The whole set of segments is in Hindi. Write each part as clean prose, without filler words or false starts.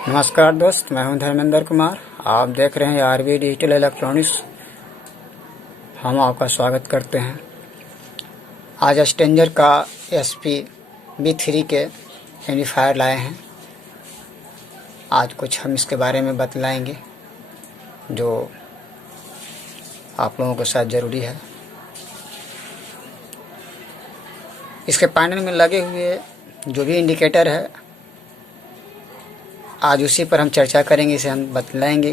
नमस्कार दोस्त, मैं हूं धर्मेंद्र कुमार। आप देख रहे हैं आरवी डिजिटल इलेक्ट्रॉनिक्स। हम आपका स्वागत करते हैं। आज स्ट्रेंजर का SP-B3 के एम्पलीफायर लाए हैं। आज कुछ हम इसके बारे में बतलाएंगे जो आप लोगों के साथ ज़रूरी है। इसके पैनल में लगे हुए जो भी इंडिकेटर है, आज उसी पर हम चर्चा करेंगे। इसे हम बतलाएंगे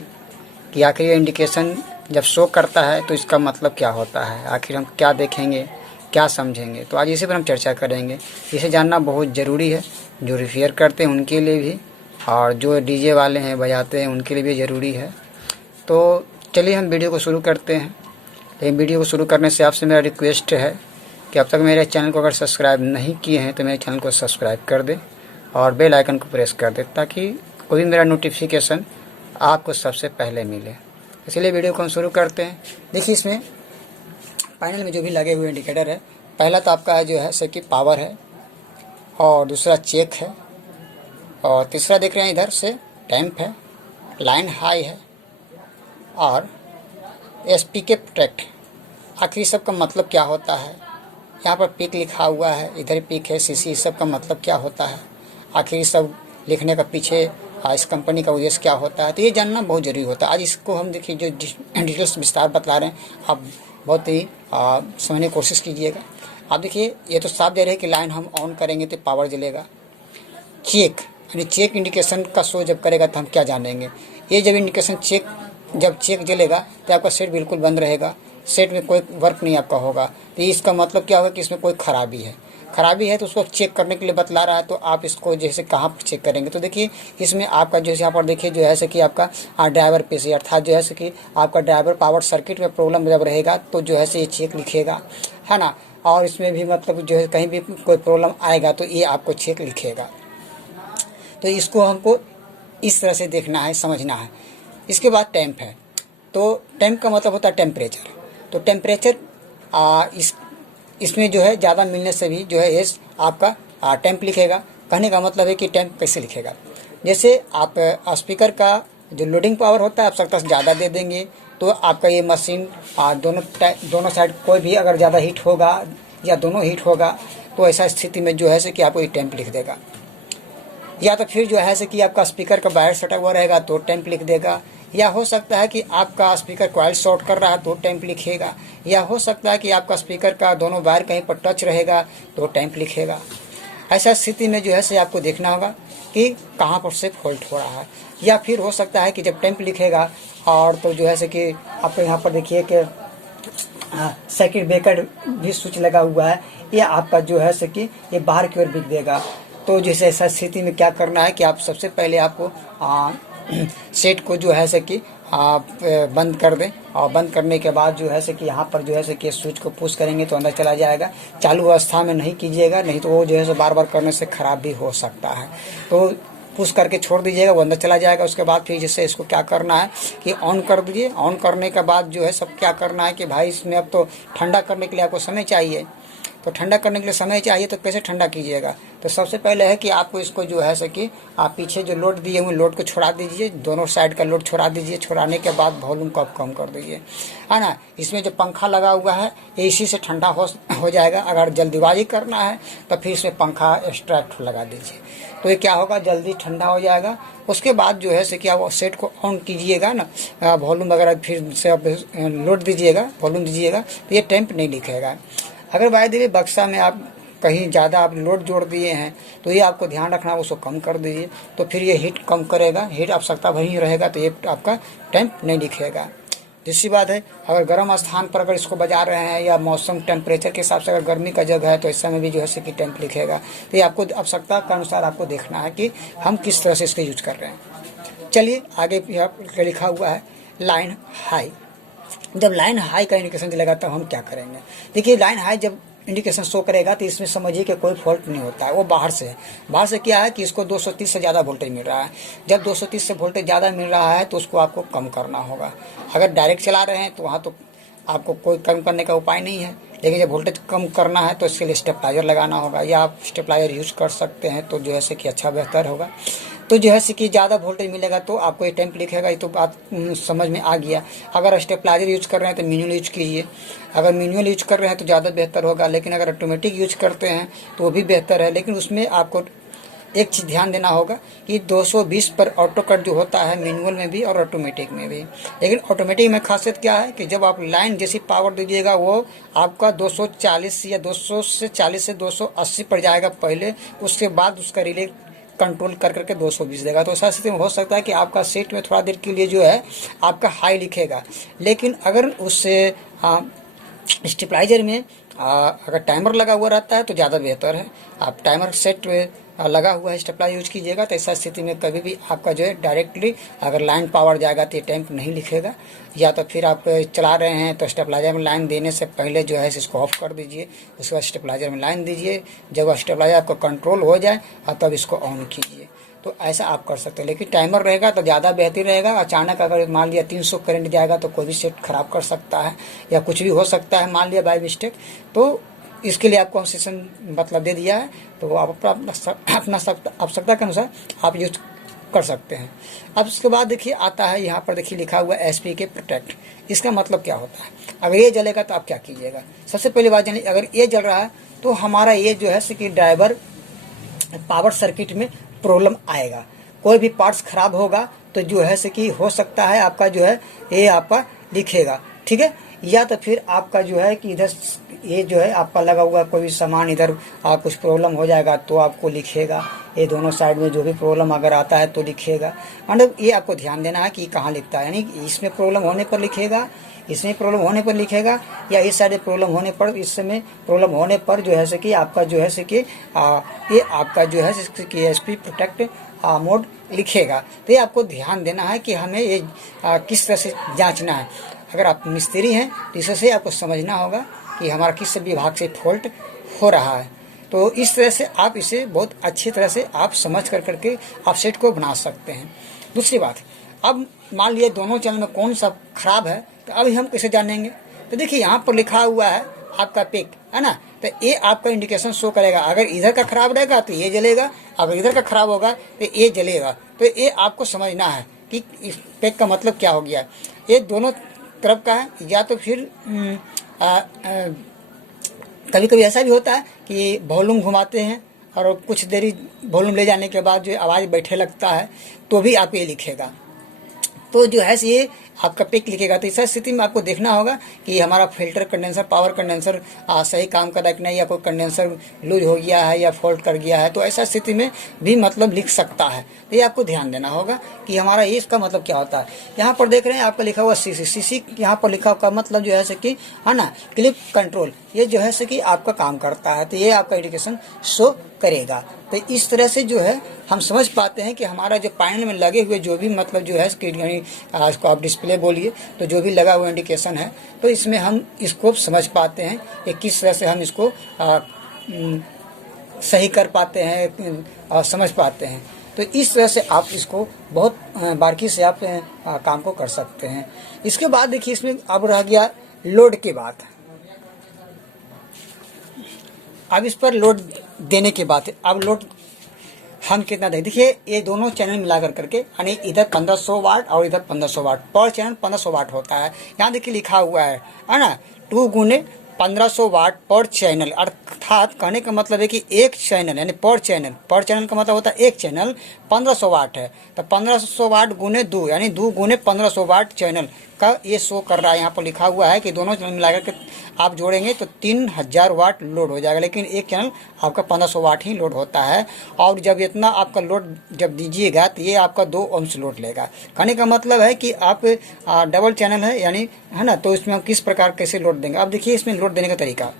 कि आखिर ये इंडिकेशन जब शो करता है तो इसका मतलब क्या होता है, आखिर हम क्या देखेंगे, क्या समझेंगे। तो आज इसी पर हम चर्चा करेंगे। इसे जानना बहुत ज़रूरी है, जो रिपेयर करते हैं उनके लिए भी, और जो डीजे वाले हैं बजाते हैं उनके लिए भी ज़रूरी है। तो चलिए हम वीडियो को शुरू करते हैं। लेकिन वीडियो को शुरू करने से आपसे मेरा रिक्वेस्ट है कि अब तक मेरे चैनल को अगर सब्सक्राइब नहीं किए हैं तो मेरे चैनल को सब्सक्राइब कर दें और बेल आइकन को प्रेस कर दें, ताकि कोई भी मेरा नोटिफिकेशन आपको सबसे पहले मिले। इसलिए वीडियो को हम शुरू करते हैं। देखिए, इसमें पैनल में जो भी लगे हुए इंडिकेटर है, पहला तो आपका जो है से कि पावर है, और दूसरा चेक है, और तीसरा देख रहे हैं इधर से टेम्प है, लाइन हाई है, और SPK प्रोटेक्ट। आखिर सब का मतलब क्या होता है? यहाँ पर पीक लिखा हुआ है, इधर पीक है, CC। सब का मतलब क्या होता है? आखिर सब लिखने का पीछे इस कंपनी का उद्देश्य क्या होता है, तो ये जानना बहुत ज़रूरी होता है। आज इसको हम देखिए जो डिटेल्स विस्तार बतला रहे हैं, आप बहुत ही समझने की कोशिश कीजिएगा। आप देखिए, ये तो साफ जा रहा है कि लाइन हम ऑन करेंगे तो पावर जलेगा। चेक यानी चेक इंडिकेशन का शो जब करेगा तो हम क्या जानेंगे? ये जब इंडिकेशन जब चेक जलेगा तो आपका सेट बिल्कुल बंद रहेगा, सेट में कोई वर्क नहीं आपका होगा। तो इसका मतलब क्या होगा कि इसमें कोई खराबी है तो उसको चेक करने के लिए बतला रहा है। तो आप इसको जैसे कहाँ पर चेक करेंगे? तो देखिए, इसमें आपका जैसे यहाँ पर देखिए जो है से कि आपका ड्राइवर पे से, अर्थात जो है से कि आपका ड्राइवर पावर सर्किट में प्रॉब्लम जब रहेगा तो जो है से ये चेक लिखेगा, है ना। और इसमें भी मतलब जो है कहीं भी कोई प्रॉब्लम आएगा तो ये आपको चेक लिखेगा। तो इसको हमको इस तरह से देखना है, समझना है। इसके बाद टेम्प है। तो टेम्प का मतलब होता है टेम्परेचर। तो टेम्परेचर इसमें जो है ज़्यादा मिलने से भी जो है ये आपका टेम्प लिखेगा। कहने का मतलब है कि टेम्प कैसे लिखेगा? जैसे आप स्पीकर का जो लोडिंग पावर होता है आप आवश्यकता से ज़्यादा दे देंगे तो आपका ये मशीन दोनों साइड कोई भी अगर ज़्यादा हीट होगा या दोनों हीट होगा तो ऐसा स्थिति में जो है से कि आपको ये टेम्प लिख देगा। या तो फिर जो है से कि आपका स्पीकर का वायर सटा हुआ रहेगा तो टेम्प लिख देगा। या हो सकता है कि आपका स्पीकर कॉइल शॉर्ट कर रहा है तो टेम्प लिखेगा। या हो सकता है कि आपका स्पीकर का दोनों वायर कहीं पर टच रहेगा तो टेम्प लिखेगा। ऐसा स्थिति में जो है से आपको देखना होगा कि कहाँ पर से फॉल्ट हो रहा है। या फिर हो सकता है कि जब टेम्प लिखेगा और तो जो है से कि आपको यहाँ पर देखिए कि सर्किट ब्रेकर भी स्विच लगा हुआ है, ये आपका जो है से कि ये बाहर की ओर बिक देगा। तो जैसे ऐसा स्थिति में क्या करना है कि आप सबसे पहले आपको सेट को जो है से कि आप बंद कर दें, और बंद करने के बाद जो है से कि यहाँ पर जो है से कि स्विच को पुश करेंगे तो अंदर चला जाएगा। चालू अवस्था में नहीं कीजिएगा, नहीं तो वो जो है से बार बार करने से ख़राब भी हो सकता है। तो पुश करके छोड़ दीजिएगा, वो अंदर चला जाएगा। उसके बाद फिर जैसे इसको क्या करना है कि ऑन कर दीजिए। ऑन करने के बाद जो है सब क्या करना है कि भाई इसमें अब तो ठंडा करने के लिए आपको समय चाहिए। तो ठंडा करने के लिए समय चाहिए तो कैसे ठंडा कीजिएगा? तो सबसे पहले है कि आपको इसको जो है से कि आप पीछे जो लोड दिए हुए लोड को छोड़ा दीजिए, दोनों साइड का लोड छोड़ा दीजिए। छोड़ाने के बाद वॉल्यूम को आप कम कर दीजिए, है ना। इसमें जो पंखा लगा हुआ है ये इसी से ठंडा हो जाएगा। अगर जल्दीबाजी करना है तो फिर इसमें पंखा एक्स्ट्रा लगा दीजिए, तो ये क्या होगा, जल्दी ठंडा हो जाएगा। उसके बाद जो है से कि आप सेट को ऑन कीजिएगा ना, वॉल्यूम वगैरह फिर से आप लोड दीजिएगा, वॉल्यूम दीजिएगा, तो ये टेम्प नहीं लिखेगा। अगर बाय द वे बक्सा में आप कहीं ज़्यादा आप लोड जोड़ दिए हैं तो ये आपको ध्यान रखना, उसको कम कर दीजिए। तो फिर ये हीट कम करेगा, हीट आवश्यकता वहीं रहेगा, तो ये आपका टेम्प नहीं लिखेगा। दूसरी बात है, अगर गर्म स्थान पर अगर इसको बजा रहे हैं या मौसम टेम्परेचर के हिसाब से अगर गर्मी का जगह है तो इस समय भी जो है से कि टेम्प लिखेगा। तो ये आपको आवश्यकता के अनुसार आपको देखना है कि हम किस तरह से इसका यूज कर रहे हैं। चलिए आगे यहाँ लिखा हुआ है लाइन हाई। जब लाइन हाई का इंडिकेशन चलेगा तब हम क्या करेंगे? देखिए, लाइन हाई जब इंडिकेशन शो करेगा तो इसमें समझिए कि कोई फॉल्ट नहीं होता है, वो बाहर से है। बाहर से क्या है कि इसको 230 से ज़्यादा वोल्टेज मिल रहा है। जब 230 से वोल्टेज ज़्यादा मिल रहा है तो उसको आपको कम करना होगा। अगर डायरेक्ट चला रहे हैं तो वहाँ तो आपको कोई कम करने का उपाय नहीं है। लेकिन जब वोल्टेज कम करना है तो इसके लिए स्टेबलाइजर लगाना होगा, या आप स्टेबलाइजर यूज कर सकते हैं तो जो है कि अच्छा बेहतर होगा। तो जो है कि ज़्यादा वोल्टेज मिलेगा तो आपको ये टेम्प लिखेगा। ये तो बात समझ में आ गया। अगर स्टेबलाइजर यूज कर रहे हैं तो मैनुअल यूज कीजिए। अगर मैनुअल यूज कर रहे हैं तो ज़्यादा बेहतर होगा, लेकिन अगर ऑटोमेटिक यूज करते हैं तो वो भी बेहतर है। लेकिन उसमें आपको एक चीज़ ध्यान देना होगा कि 220 पर ऑटो कट जो होता है मैनुअल में भी और ऑटोमेटिक में भी। लेकिन ऑटोमेटिक में खासियत क्या है कि जब आप लाइन जैसी पावर दीजिएगा वो आपका 240 या 240 से 280 पर जाएगा पहले, उसके बाद उसका रिले कंट्रोल कर करके 220 देगा। तो ऐसा स्थिति में हो सकता है कि आपका सेट में थोड़ा देर के लिए जो है आपका हाई लिखेगा। लेकिन अगर उससे स्टेबलाइजर में अगर टाइमर लगा हुआ रहता है तो ज़्यादा बेहतर है। आप टाइमर सेट लगा हुआ है स्टेबलाइजर यूज कीजिएगा। तो ऐसा स्थिति में कभी भी आपका जो है डायरेक्टली अगर लाइन पावर जाएगा तो ये टेम्प नहीं लिखेगा। या तो फिर आप चला रहे हैं तो स्टेबलाइजर में लाइन देने से पहले जो है इसको ऑफ कर दीजिए, उसके बाद स्टेबलाइजर में लाइन दीजिए। जब स्टेबलाइजर आपको कंट्रोल हो जाए तब इसको ऑन कीजिए। तो ऐसा आप कर सकते हैं। लेकिन टाइमर रहेगा तो ज़्यादा बेहतर रहेगा। अचानक अगर मान लिया 300 करंट जाएगा तो कोई भी सेट खराब कर सकता है या कुछ भी हो सकता है, मान लिया बाय मिस्टेक। तो इसके लिए आपको सेशन मतलब दे दिया है, तो आप अपना आवश्यकता के अनुसार आप यूज कर सकते हैं। अब उसके बाद देखिए आता है यहाँ पर देखिए लिखा हुआ SPK प्रोटेक्ट। इसका मतलब क्या होता है? अगर ये जलेगा तो आप क्या कीजिएगा? सबसे पहली बात जानिए, अगर ये जल रहा है तो हमारा ये जो है कि ड्राइवर पावर सर्किट में प्रॉब्लम आएगा। कोई भी पार्ट्स खराब होगा तो जो है कि हो सकता है आपका जो है ये आपका लिखेगा, ठीक है। या तो फिर आपका जो है कि इधर ये जो है आपका लगा हुआ कोई भी सामान इधर कुछ प्रॉब्लम हो जाएगा तो आपको लिखेगा। ये दोनों साइड में जो भी प्रॉब्लम अगर आता है तो लिखेगा। मतलब ये आपको ध्यान देना है कि कहाँ लिखता है, यानी इसमें प्रॉब्लम होने पर लिखेगा, इसमें प्रॉब्लम होने पर लिखेगा, या इस साइड प्रॉब्लम होने पर, इस समय प्रॉब्लम होने पर जो है कि आपका जो है कि ये आपका जो है कि SP प्रोटेक्ट मोड लिखेगा। तो ये आपको ध्यान देना है कि हमें ये किस तरह से जांचना है। अगर आप मिस्त्री हैं तो इससे आपको समझना होगा कि हमारा किस विभाग से फॉल्ट हो रहा है। तो इस तरह से आप इसे बहुत अच्छी तरह से आप समझ कर करके आप सेट को बना सकते हैं। दूसरी बात, अब मान लिया दोनों चैनल में कौन सा खराब है, तो अभी हम कैसे जानेंगे? तो देखिए यहाँ पर लिखा हुआ है आपका पिक, है ना, तो ये आपका इंडिकेशन शो करेगा। अगर इधर का खराब रहेगा तो ये जलेगा, अगर इधर का खराब होगा तो ये जलेगा। तो ये आपको समझना है कि इस पिक का मतलब क्या हो गया। ये दोनों तरफ का है। या तो फिर कभी कभी ऐसा भी होता है कि वॉल्यूम घुमाते हैं और कुछ देरी वॉल्यूम ले जाने के बाद जो आवाज़ बैठे लगता है तो भी आप ये लिखेगा। तो जो है ये आपका पिक लिखेगा। तो इस स्थिति में आपको देखना होगा कि हमारा फिल्टर कंडेंसर पावर कंडेंसर सही काम कर रहा है कि नहीं, या कोई कंडेंसर लूज हो गया है या फॉल्ट कर गया है। तो ऐसा स्थिति में भी मतलब लिख सकता है। तो ये आपको ध्यान देना होगा कि हमारा ये इसका मतलब क्या होता है। यहाँ पर देख रहे हैं आपका लिखा हुआ CC यहाँ पर लिखा हुआ मतलब जो है कि है ना क्लिप कंट्रोल, ये जो है कि आपका काम करता है। तो ये आपका इंडिकेशन शो करेगा। तो इस तरह से जो है हम समझ पाते हैं कि हमारा जो पैनल में लगे हुए जो भी मतलब जो है यानी इसको आप डिस्प्ले बोलिए, तो जो भी लगा हुआ इंडिकेशन है तो इसमें हम इसको समझ पाते हैं कि किस तरह से हम इसको सही कर पाते हैं और समझ पाते हैं। तो इस तरह से आप इसको बहुत बारीकी से आप काम को कर सकते हैं। इसके बाद देखिए इसमें अब रह गया लोड की बात। अब इस पर लोड देने की बात है। अब लोड हम कितना दें, देखिए ये दोनों चैनल मिला करके यानी इधर 1500 वाट और इधर 1500 वाट, पर चैनल 1500 वाट होता है। यहाँ देखिए लिखा हुआ है ना 2 गुने 1500 वाट पर चैनल। अर्थात कहने का मतलब है कि एक चैनल यानी पर चैनल का मतलब होता है एक चैनल 1500 वाट है। तो 1500 वाट गुने 2 यानी 2 गुने 1500 वाट चैनल का ये शो कर रहा है। यहाँ पर लिखा हुआ है कि दोनों चैनल मिलाकर के आप जोड़ेंगे तो 3000 वाट लोड हो जाएगा। लेकिन एक चैनल आपका 1500 वाट ही लोड होता है। और जब इतना आपका लोड जब दीजिएगा तो ये आपका 2 ohms लोड लेगा। कहने का मतलब है कि आप डबल चैनल है यानी, है ना, तो इसमें हम किस प्रकार कैसे लोड देंगे। अब देखिए इसमें लोड देने का तरीका,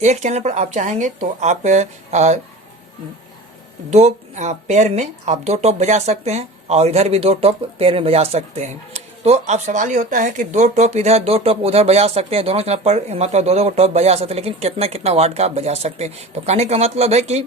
एक चैनल पर आप चाहेंगे तो आप 2 पेयर में आप 2 टॉप बजा सकते हैं और इधर भी 2 टॉप पेयर में बजा सकते हैं। तो अब सवाल ये होता है कि 2 टॉप इधर 2 टॉप उधर बजा सकते हैं, दोनों चैनल पर मतलब 2 को टॉप बजा सकते हैं, लेकिन कितना वाट का आप बजा सकते हैं। तो कहने का मतलब है कि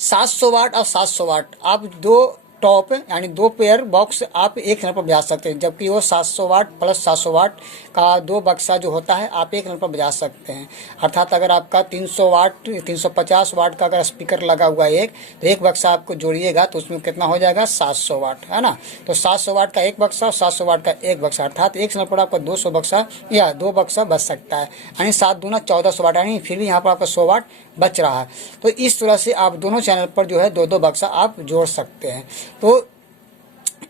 700 वाट और 700 वाट आप 2 टॉप यानी 2 पेयर बॉक्स आप एक चैनल पर बजा सकते हैं, जबकि वो 700 वाट प्लस 700 वाट का 2 बक्सा जो होता है आप एक चैनल पर बजा सकते हैं। अर्थात अगर आपका 300 वाट 350 वाट का अगर स्पीकर लगा हुआ है तो एक बक्सा आपको जोड़िएगा तो उसमें कितना हो जाएगा 700 वाट, है ना। तो 700 वाट का एक बक्सा और 700 वाट का एक बक्सा, अर्थात एक चैनल पर आपका 200 बक्सा या 2 बक्सा बच सकता है, यानी 7 दूना 1400 वाट, यानी फिर भी यहाँ पर आपका 100 वाट बच रहा है। तो इस तरह से आप दोनों चैनल पर जो है 2-2 बक्सा आप जोड़ सकते हैं। तो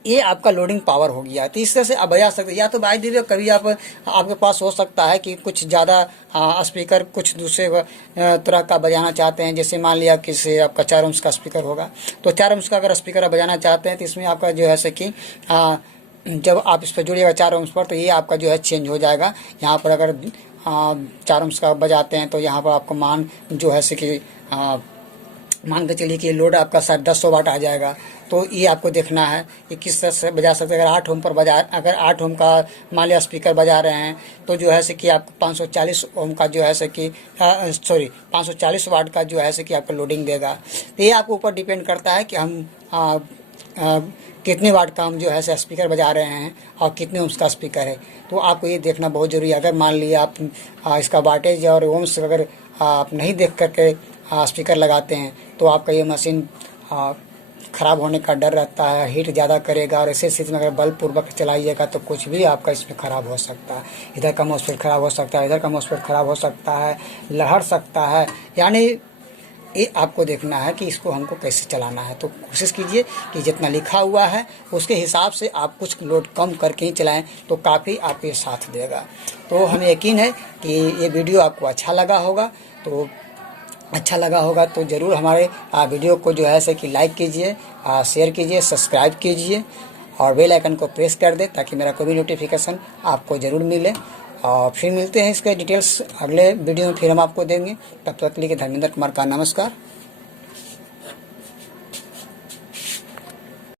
ये आपका लोडिंग पावर हो गया। तो इस तरह से आप बजा सकते हैं। या तो बाई दी कभी आपके पास हो सकता है कि कुछ ज़्यादा स्पीकर कुछ दूसरे तरह का बजाना चाहते हैं, जैसे मान लिया किसी आपका 4 ओम्स का स्पीकर होगा, तो 4 ओम्स का अगर स्पीकर आप बजाना चाहते हैं तो इसमें आपका जो है कि जब आप इस पर जुड़िएगा 4 ओम्स पर तो ये आपका जो है चेंज हो जाएगा। यहाँ पर अगर 4 ओम्स का बजाते हैं तो यहाँ पर आपको मान जो है कि मान के चलिए कि लोड आपका 1150 वाट आ जाएगा। तो ये आपको देखना है कि किस तरह से बजा सकते हैं। अगर 8 ओम पर अगर 8 ओम का मान लिया स्पीकर बजा रहे हैं तो जो है कि आपको 540 ओम का जो है कि 540 वाट का जो है कि आपको लोडिंग देगा। तो ये आपके ऊपर डिपेंड करता है कि हम कितने वाट का हम जो है स्पीकर बजा रहे हैं और कितने ओम्स का स्पीकर है। तो आपको ये देखना बहुत ज़रूरी है। अगर मान लिया आप इसका वाटेज और ओम्स अगर आप नहीं देख करके स्पीकर लगाते हैं तो आपका ये मशीन ख़राब होने का डर रहता है, हीट ज़्यादा करेगा, और ऐसे स्थिति में अगर बलपूर्वक चलाइएगा तो कुछ भी आपका इसमें ख़राब हो सकता है। इधर का मॉसफेट ख़राब हो सकता है, इधर का मॉसफेट ख़राब हो सकता है, लहर सकता है। यानी ये आपको देखना है कि इसको हमको कैसे चलाना है। तो कोशिश कीजिए कि जितना लिखा हुआ है उसके हिसाब से आप कुछ लोड कम करके ही चलाएं तो काफ़ी आपके साथ देगा। तो हमें यकीन है कि ये वीडियो आपको अच्छा लगा होगा। तो अच्छा लगा होगा तो ज़रूर हमारे वीडियो को जो है कि लाइक कीजिए, शेयर कीजिए, सब्सक्राइब कीजिए और बेल आइकन को प्रेस कर दें ताकि मेरा कोई भी नोटिफिकेशन आपको ज़रूर मिले। और फिर मिलते हैं इसके डिटेल्स अगले वीडियो में, फिर हम आपको देंगे। तब तक के लिए धर्मेंद्र कुमार का नमस्कार।